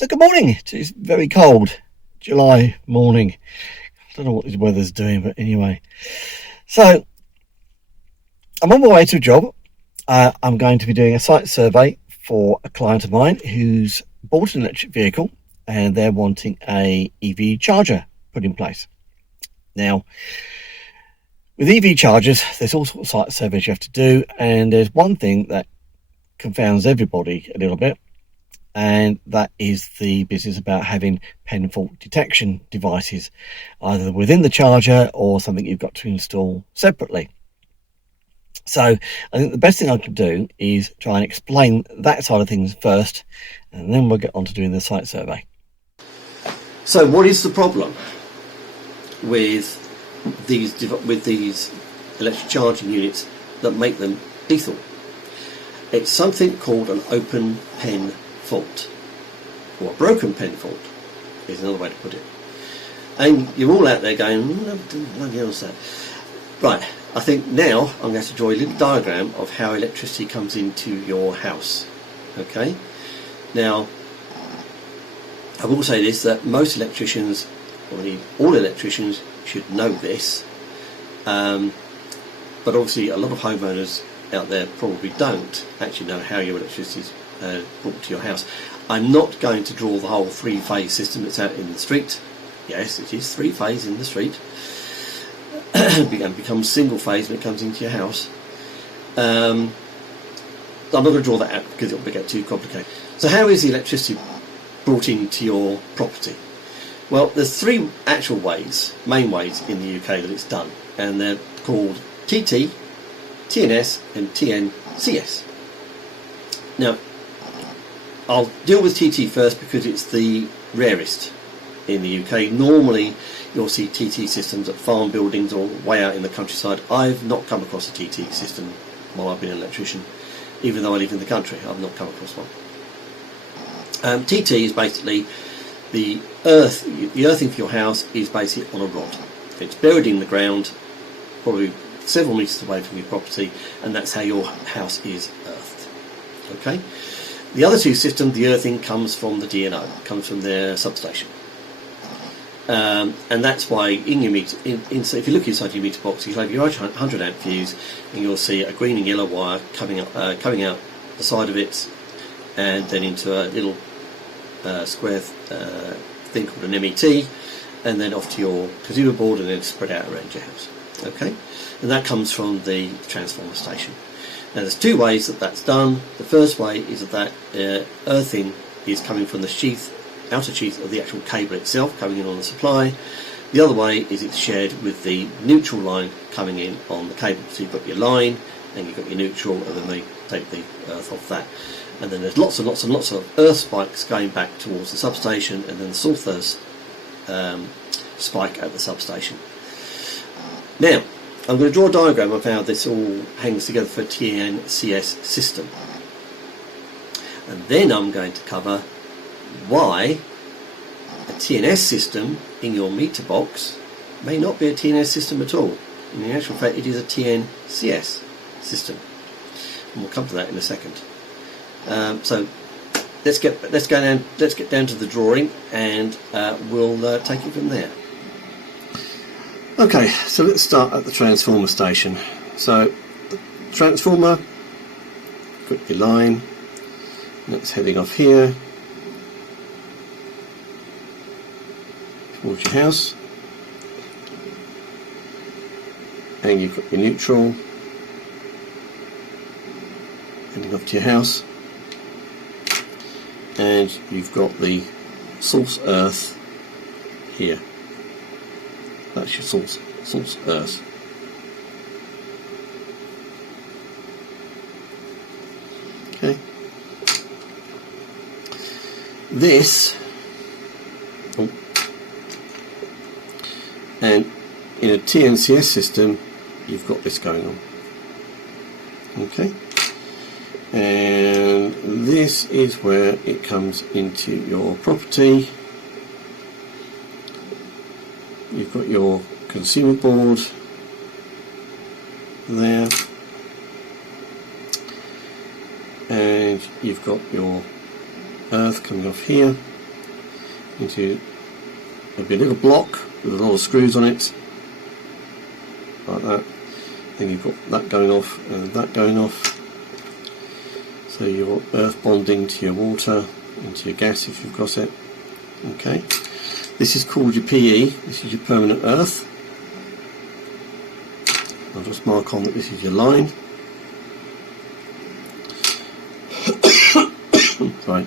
So good morning. It's very cold July morning. I don't know what this weather's doing, but anyway. So I'm on my way to a job. I'm going to be doing a site survey for a client of mine who's bought an electric vehicle and they're wanting a EV charger put in place. Now, with EV chargers, there's all sorts of site surveys you have to do, and there's one thing that confounds everybody a little bit, and that is the business about having pen fault detection devices either within the charger or something you've got to install separately. So I think the best thing I can do is try and explain that side of things first, and then we'll get on to doing the site survey. So what is the problem with these electric charging units that make them lethal? It's something called an open pen fault, or a broken pen fault is another way to put it. And you're all out there going, bloody hell's that? Right, I think now I'm going to draw a little diagram of how electricity comes into your house. Okay, now I will say this, that most electricians, or indeed all electricians, should know this, but obviously a lot of homeowners out there probably don't actually know how your electricity is brought to your house. I'm not going to draw the whole three-phase system that's out in the street. Yes, it is three-phase in the street, and becomes single-phase when it comes into your house. I'm not going to draw that out because it will get too complicated. So how is the electricity brought into your property? Well, there's three actual ways, main ways in the UK that it's done, and they're called TT, TNS and TNCS. Now, I'll deal with TT first because it's the rarest in the UK. Normally you'll see TT systems at farm buildings or way out in the countryside. I've not come across a TT system while I've been an electrician. Even though I live in the country, I've not come across one. TT is basically the earthing for your house is basically on a rod. It's buried in the ground, probably several metres away from your property, and that's how your house is earthed. Okay. The other two systems, the earthing comes from the DNO, comes from their substation, and that's why in your meter, if you look inside your meter box, you have your 100 amp fuse, and you'll see a green and yellow wire coming out the side of it, and then into a little square thing called an MET, and then off to your consumer board, and then spread out around your house. Okay, and that comes from the transformer station. Now there's two ways that that's done. The first way is that earthing is coming from the sheath, outer sheath of the actual cable itself, coming in on the supply. The other way is it's shared with the neutral line coming in on the cable. So you've got your line and you've got your neutral, and then they take the earth off that. And then there's lots and lots and lots of earth spikes going back towards the substation, and then the source earth spike at the substation. Now, I'm going to draw a diagram of how this all hangs together for a TNCS system. And then I'm going to cover why a TNS system in your meter box may not be a TNS system at all. In actual fact, it is a TNCS system. And we'll come to that in a second. So let's get down to the drawing, and we'll take it from there. Okay, so let's start at the transformer station. So the transformer, got your line, that's heading off here towards your house, and you've got your neutral heading off to your house, and you've got the source earth here. That's your source earth. Okay. This, and in a TNCS system, you've got this going on. Okay. And this is where it comes into your property. You've got your consumer board there, and you've got your earth coming off here, into a little block with a lot of screws on it, like that. Then you've got that going off and that going off. So your earth bonding to your water, into your gas if you've got it. Okay. This is called your PE. This is your permanent earth. I'll just mark on that this is your line. Right.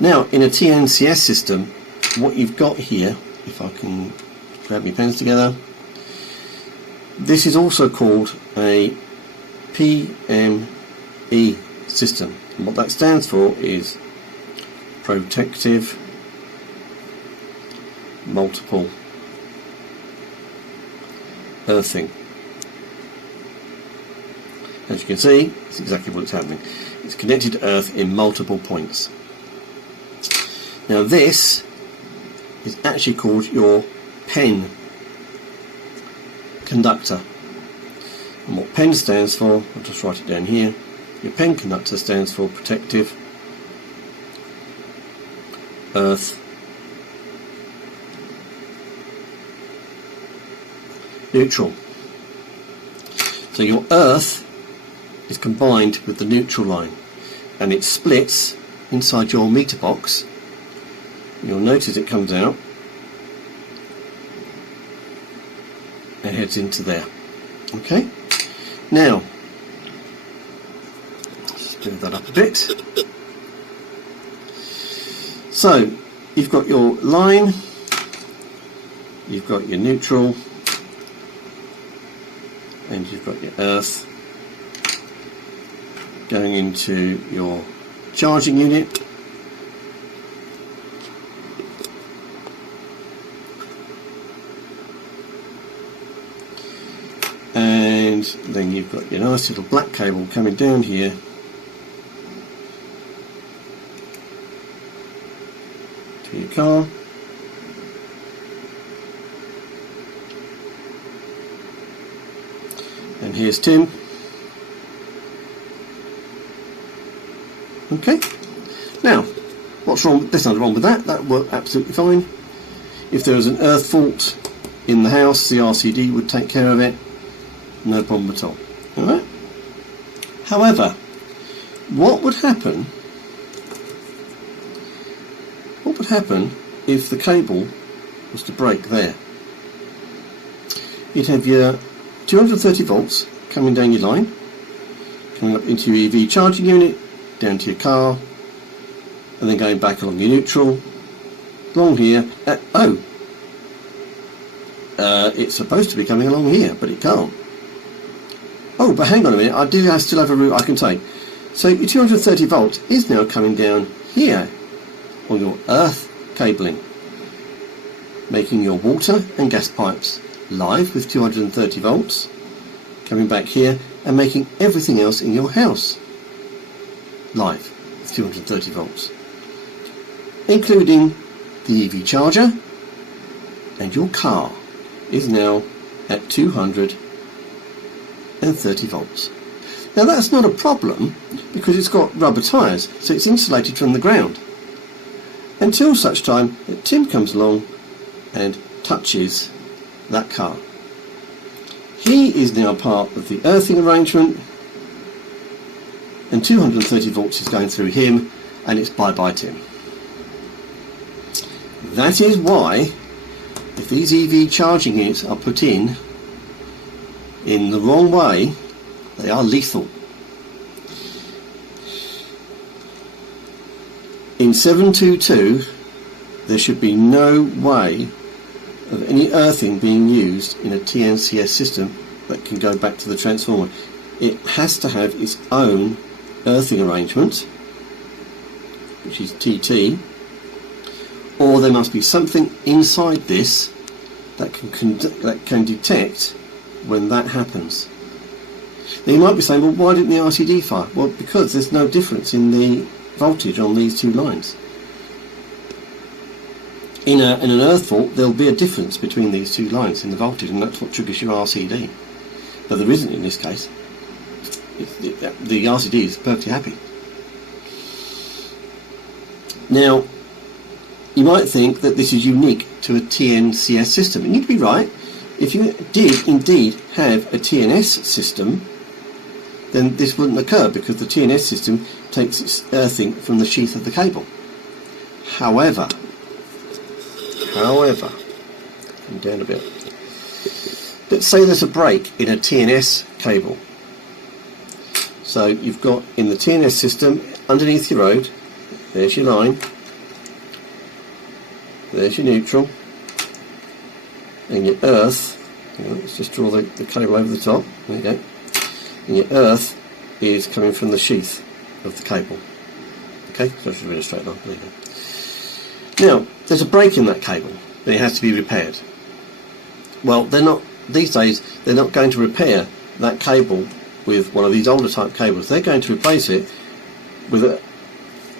Now, in a TNCS system, what you've got here, if I can grab my pens together, this is also called a PME system. And what that stands for is protective multiple earthing. As you can see, it's exactly what's happening. It's connected to earth in multiple points. Now this is actually called your PEN conductor. And what PEN stands for, I'll just write it down here. Your PEN conductor stands for protective earth neutral. So your earth is combined with the neutral line, and it splits inside your meter box. You'll notice it comes out and heads into there. Okay, now let's do that up a bit. So you've got your line, you've got your neutral, and you've got your earth going into your charging unit. And then you've got your nice little black cable coming down here to your car. And here's Tim. Okay, now what's wrong? There's nothing wrong with that. That worked absolutely fine. If there was an earth fault in the house, the RCD would take care of it. No problem at all. Alright? However, what would happen if the cable was to break there? You'd have your 230 volts coming down your line, coming up into your EV charging unit, down to your car, and then going back along your neutral, along here. It's supposed to be coming along here, but it can't. Oh, but hang on a minute, I still have a route I can take. So your 230 volts is now coming down here on your earth cabling, making your water and gas pipes live with 230 volts, coming back here and making everything else in your house live with 230 volts, including the EV charger, and your car is now at 230 volts. Now that's not a problem because it's got rubber tyres, so it's insulated from the ground until such time that Tim comes along and touches that car. He is now part of the earthing arrangement, and 230 volts is going through him, and it's bye-bye Tim. That is why, if these EV charging units are put in the wrong way, they are lethal. In 722, there should be no way of any earthing being used in a TNCS system that can go back to the transformer. It has to have its own earthing arrangement, which is TT, or there must be something inside this that can detect when that happens. Now you might be saying, well, why didn't the RCD fire? Well, because there's no difference in the voltage on these two lines. In an earth fault, there'll be a difference between these two lines in the voltage, and that's what triggers your RCD. But there isn't in this case. The RCD is perfectly happy. Now, You might think that this is unique to a TNCS system, and you'd be right. If you did indeed have a TNS system, then this wouldn't occur, because the TNS system takes its earthing from the sheath of the cable. However, come down a bit. Let's say there's a break in a TNS cable. So you've got in the TNS system, underneath your road, there's your line, there's your neutral, and your earth. Let's just draw the cable over the top. There you go. And your earth is coming from the sheath of the cable. Okay, so it should be a straight line. There you go. Now, there's a break in that cable, and it has to be repaired. Well, these days they're not going to repair that cable with one of these older type cables. They're going to replace it with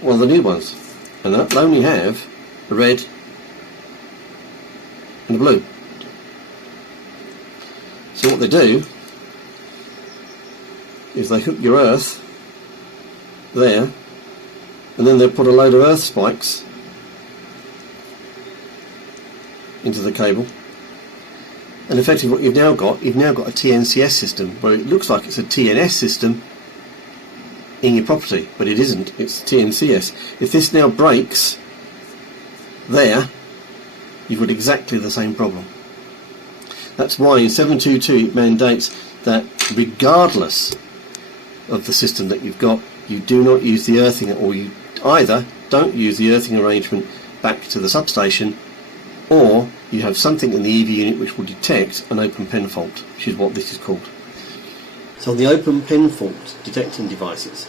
one of the new ones, and they'll only have a red and a blue. So what they do is they hook your earth there, and then they put a load of earth spikes into the cable, and effectively what you've now got a TNCS system, where it looks like it's a TNS system in your property, but it isn't, it's TNCS. If this now breaks there, you've got exactly the same problem. That's why in 722 it mandates that regardless of the system that you've got, you do not use the earthing, or you either don't use the earthing arrangement back to the substation, or you have something in the EV unit which will detect an open pen fault, which is what this is called. So the open pen fault detecting devices,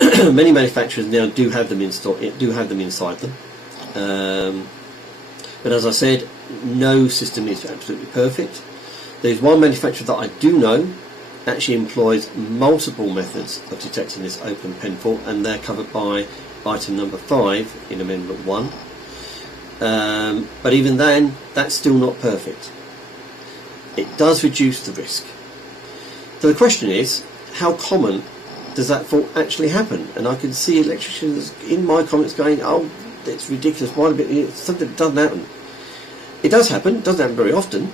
many manufacturers now do have them inside them. But as I said, no system is absolutely perfect. There's one manufacturer that I do know actually employs multiple methods of detecting this open pen fault, and they're covered by item number 5 in Amendment 1. But even then, that's still not perfect. It does reduce the risk. So the question is, how common does that fault actually happen? And I can see electricians in my comments going, oh, it's ridiculous, why it's something that doesn't happen. It does happen, it doesn't happen very often.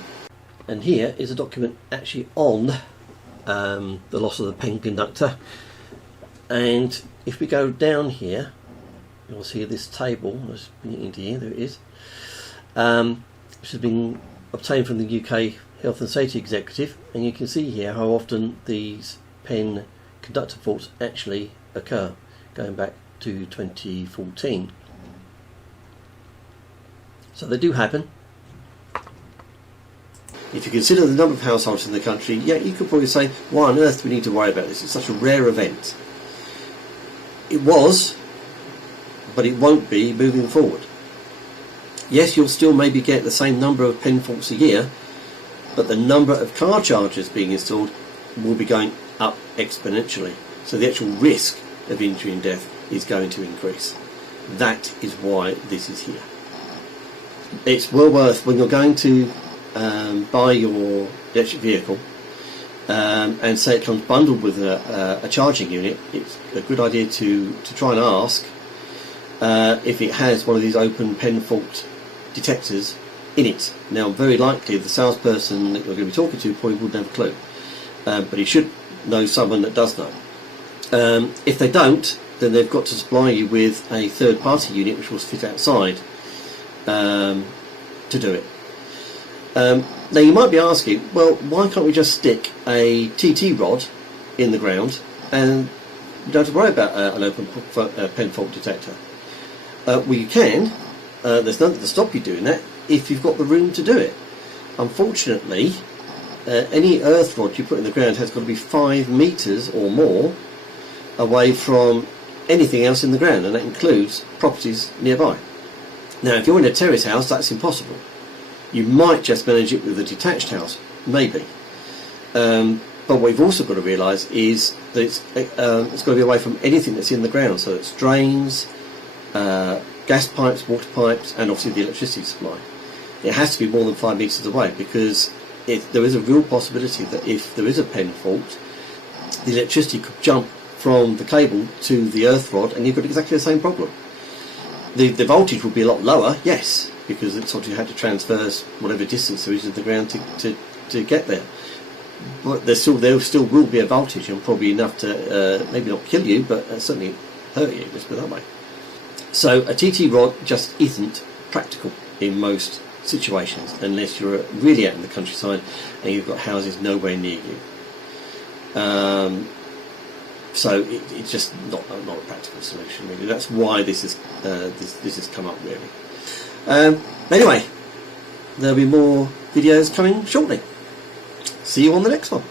And here is a document actually on the loss of the pen conductor. And if we go down here, you'll see this table. Let's bring it into here. There it is, which has been obtained from the UK Health and Safety Executive, and you can see here how often these pen conductor faults actually occur, going back to 2014. So they do happen. If you consider the number of households in the country, yeah, you could probably say, why on earth do we need to worry about this? It's such a rare event. It was, but it won't be moving forward. Yes, you'll still maybe get the same number of pen faults a year, but the number of car chargers being installed will be going up exponentially. So the actual risk of injury and death is going to increase. That is why this is here. It's well worth, when you're going to buy your electric vehicle, and say it comes bundled with a charging unit, it's a good idea to try and ask if it has one of these open pen fault detectors in it. Now, very likely the salesperson that you're going to be talking to probably wouldn't have a clue, but he should know someone that does know. If they don't, then they've got to supply you with a third-party unit which will fit outside to do it. Now you might be asking, well, why can't we just stick a TT rod in the ground and you don't have to worry about an open pen fault detector? Well, you can. There's nothing to stop you doing that if you've got the room to do it. Unfortunately, any earth rod you put in the ground has got to be 5 metres or more away from anything else in the ground, and that includes properties nearby. Now, if you're in a terrace house, that's impossible. You might just manage it with a detached house, maybe. But what we've also got to realise is that it's got to be away from anything that's in the ground. So it's drains, gas pipes, water pipes, and obviously the electricity supply. It has to be more than 5 metres away, because there is a real possibility that if there is a pen fault, the electricity could jump from the cable to the earth rod, and you've got exactly the same problem. The voltage will be a lot lower, yes, because it's sort of you had to transverse whatever distance there is to the ground to get there. But there still will be a voltage, and probably enough to maybe not kill you, but certainly hurt you. Let's put it that way. So a TT rod just isn't practical in most situations, unless you're really out in the countryside and you've got houses nowhere near you. So it's just not a practical solution, really. That's why this has come up, really. Anyway, there'll be more videos coming shortly. See you on the next one.